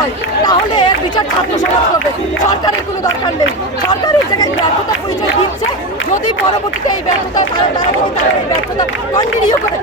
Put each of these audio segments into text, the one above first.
হয় তাহলে এর বিচার ছাত্র সমাজ করবে। সরকারের কোনো দরকার নেই। সরকার এই জায়গায় ব্যর্থতা পরিচয় দিচ্ছে। যদি পরবর্তীতে এই ব্যর্থতা তারা যদি তারা এই ব্যর্থতা কন্টিনিউ করে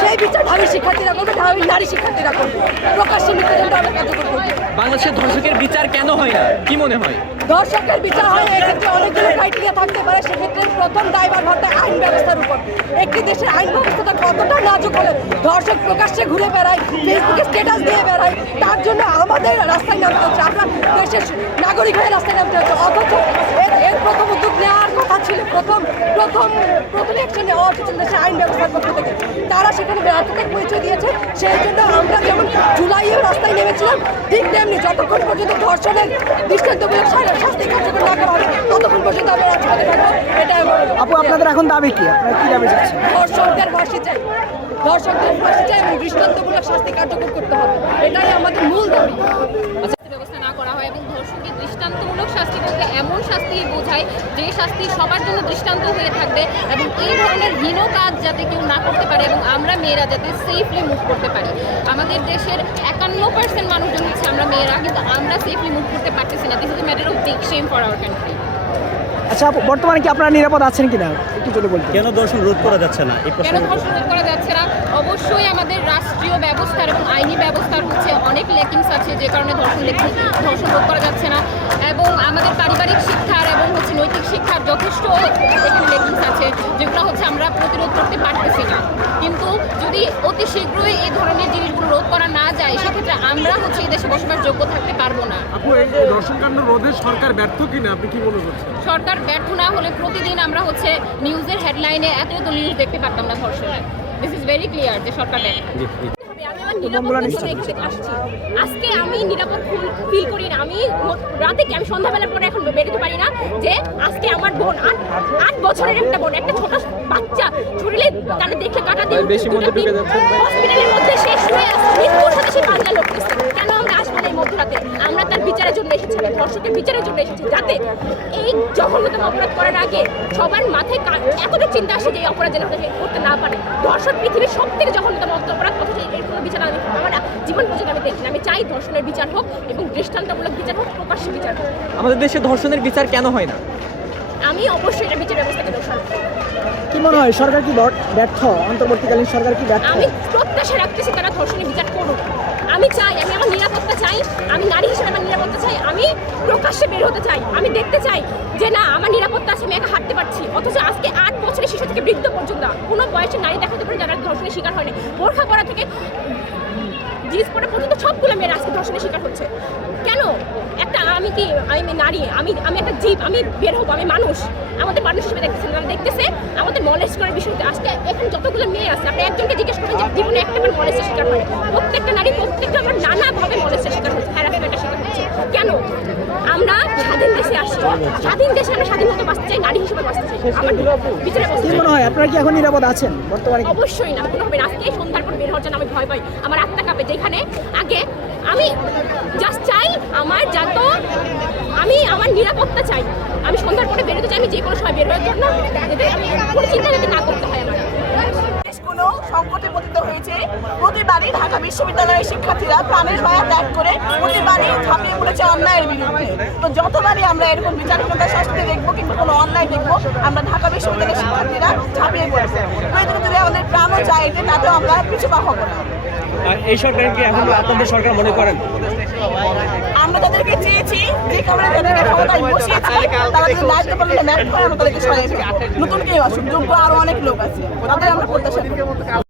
সেই বিচার ঢাবি শিক্ষার্থীরা করবে ঢাবি নারী শিক্ষার্থীরা করবে। প্রকাশ্যে নির্যাতনটা আমরা কার্যকর করব বাংলাদেশের ধর্ষকের বিচার কেন হয় না? কি মনে হয়? দর্শকের বিচার হয় এক্ষেত্রে অনেকগুলো ক্রাইটেরিয়া থাকতে পারে। সেক্ষেত্রে প্রথম দায়ভার ঘটে আইন ব্যবস্থার উপর। একটি দেশের আইন ব্যবস্থাটা কতটা নাজুক হলে দর্শক প্রকাশ্যে ঘুরে বেড়ায় ফেসবুকে স্ট্যাটাস দিয়ে বেড়ায়। তার জন্য আমাদের রাস্তায় নামতে হচ্ছে। আমরা দেশের নাগরিক হয়ে রাস্তায় নামতে হচ্ছে। অথচ এর এর প্রথম উদ্যোগ নেওয়ার কথা ছিল। প্রথম প্রথম প্রথম অ্যাকশন নেওয়া উচিত দেশের আইন ব্যবস্থার পক্ষ থেকে। তারা সেখানে ব্যর্থতার পরিচয় দিয়েছে। সেই জন্য আমরা যেমন জুলাইয়ে রাস্তায় নেমেছিলাম ঠিক তেমনি যতক্ষণ পর্যন্ত ধর্ষণের দৃষ্টান্তমূলক শাস্তি কার্যকর না করা হবে ততক্ষণ পর্যন্ত আমরা রাজপথে থাকব। এটা আপু আপনাদের এখন দাবি কি? আপনারা কি দাবি চাচ্ছেন? ধর্ষকদের ফাঁসি চাই। ধর্ষকদের ফাঁসি এবং দৃষ্টান্তমূলক শাস্তি কার্যকর করতে হবে। এটাই আমাদের মূল দাবি। ব্যবস্থা না করা হয় এবং ধর্ষণকে দৃষ্টান্তমূলক শাস্তি বলতে এমন শাস্তি বোঝায় যে শাস্তি সবার জন্য দৃষ্টান্ত হয়ে থাকবে এবং এই ধরনের হীন কাজ যাতে কেউ না করতে পারে এবং আমরা মেয়েরা যাতে সেফলি মুভ করতে পারি। আমাদের দেশের একান্ন পার্সেন্ট মানুষজন হচ্ছে আমরা মেয়েরা, কিন্তু আমরা সেফলি মুভ করতে পারতেছি না। This is matter of big shame for our country আচ্ছা বর্তমানে কি আপনারা নিরাপদ আছেন কিনা? একটু যদি বলতে কেন দর্শন রোধ করা যাচ্ছে না? এই কেন প্রশ্ন ধর্ষণ রোধ করা যাচ্ছে না? অবশ্যই আমাদের রাষ্ট্রীয় ব্যবস্থা এবং আইনি ব্যবস্থার হচ্ছে অনেক লেকিংস আছে যে কারণে ধর্ষণ ধর্ষণ রোধ করা যাচ্ছে না। এবং আমাদের পারিবারিক শিক্ষার এবং হচ্ছে নৈতিক শিক্ষার যথেষ্ট এখানে লেকিংস আছে যেগুলো হচ্ছে আমরা প্রতিরোধ করতে পারতেছি না। অতি শীঘ্রই এই ধরনের জিনিসগুলো রোধ করা না যায় সেক্ষেত্রে আমরা হচ্ছে এই দেশে বসবাস যোগ্য থাকতে পারব না। আপু এই ধর্ষণকাণ্ড রোধে সরকার ব্যর্থ কিনা আপনি কি মনে করছেন? সরকার ব্যর্থ না হলে প্রতিদিন আমরা হচ্ছে নিউজের হেডলাইনে এত এত নিউজ দেখতে পারতাম না ধর্ষণের। দিস ইজ ভেরি ক্লিয়ার যে সরকার ব্যর্থ। আজকে আমি নিরাপদ ফিল করি না। আমি রাতে কি আমি সন্ধ্যাবেলার পরে এখন বেরোতে পারি না যে আজকে আমার বোন আট আট বছরের একটা বোন একটা ছোট বাচ্চা শরীরে কানে দেখে বেশি মধ্যে ঢুকে যাচ্ছে। হসপিটালের মধ্যে শেষ হয়ে সাথে সে পাঞ্জা লড়তেছে কেন আমরা আসব না এই মধ্যরাতে? আমরা তার বিচারের জন্য এসেছি। ধর্ষকের বিচারের জন্য এসেছি। যাতে এই জঘন্যতম অপরাধ করার আগে সবার মাথায় এতটা চিন্তা আসে যে এই অপরাধ যেন করতে না পারে। ধর্ষণ পৃথিবীর সব থেকে জঘন্যতম অপরাধ অথচ এর কোনো বিচার আমি আমার জীবন পর্যন্ত আমি দেখি আমি চাই ধর্ষণের বিচার হোক এবং দৃষ্টান্তমূলক বিচার হোক প্রকাশ্য বিচার হোক। আমাদের দেশে ধর্ষণের বিচার কেন হয় না? আমি অবশ্যই এটা বিচার ব্যবস্থাকে দোষারোপ। কি মনে হয় সরকার কি ব্যর্থ? অন্তর্বর্তীকালীন সরকার কি ব্যর্থ? আমি প্রত্যাশা রাখতেছি তারা ধর্ষণের বিচার করুক। আমি চাই আমি আমার নিরাপত্তা চাই আমি নারী হিসেবে আমার নিরাপত্তা চাই আমি প্রকাশ্যে বের হতে চাই আমি দেখতে চাই যে না আমার নিরাপত্তা আছে আমি একা হাঁটতে পারছি। অথচ আজকে আট বছরের শিশু থেকে বৃদ্ধ পর্যন্ত কোনো বয়সের নারী দেখাতে পারে যারা ধর্ষণের শিকার হয়নি। বোরখা পরা থেকে জিন্স পরে পর্যন্ত সবগুলো মেয়েরা আজকে ধর্ষণের শিকার হচ্ছে। কেন? একটা আমি কি, আমি নারী, আমি আমি একটা জীব, আমি বের হব, আমি মানুষ। আমাদের মানুষ হিসেবে দেখতেছে না দেখতেছে, আমাদের মলেজ করার বিষয়টা। আজকে এখানে যতগুলো মেয়ে আছে, আপনি একজনকে জিজ্ঞেস করবেন যে জীবনে একটা মলেজের শিকার হয়। প্রত্যেকটা নারী, প্রত্যেকটা আমার নানাভাবে মলেজের শিকার হচ্ছে হ্যারাসমেন্টের শিকার হচ্ছে কেন আমরা স্বাধীন দেশে আসি স্বাধীন মতো বাঁচতে চাই নারী হিসেবে বাঁচতে চাই। আমার বিচারে কি মনে হয়? আপনারা কি এখন নিরাপদ আছেন বর্তমানে? অবশ্যই না কোনো হবে না। আজকে সন্ধ্যার পর বের হওয়ার জন্য আমি ভয় পাই। আমার আত্মা কাঁপে। যেখানে আগে আমি জাস্ট চাই আমার যত আমি আমার নিরাপত্তা চাই। আমি সন্ধ্যার পরে বেরোতে চাই। আমি যে কোনো সময় বের হওয়ার জন্য আমি কোনো চিন্তা যাতে না করতে হয় আমার। প্রতিবারই ঢাকা বিশ্ববিদ্যালয়ের শিক্ষার্থীরা প্রাণের মায়া ত্যাগ করে প্রতিবারই ঝাঁপিয়ে পড়েছে অন্যায়ের বিরুদ্ধে। তো যতবারই আমরা এরকম বিচারহীনতা শাস্তি দেখব কিন্তু কোনো অন্যায় দেখব আমরা ঢাকা বিশ্ববিদ্যালয়ের শিক্ষার্থীরা ঝাঁপিয়ে পড়েছে জন্য যদি আমাদের প্রাণও চাই যে তাতেও আমরা কিছু পা হব না। এই সরকারকে এখন আপনাদের সরকার মনে করেন? আমরা তাদেরকে চেয়েছি যে কারণে তাদেরকে ক্ষমতায় বসিয়েছি তারা যদি দায়িত্ব পালনে ব্যর্থ হয় আমরা তাদেরকে সরাই। নতুন কেউ আসুক যোগ্য আরও অনেক লোক আছে তাদের আমরা প্রত্যাশা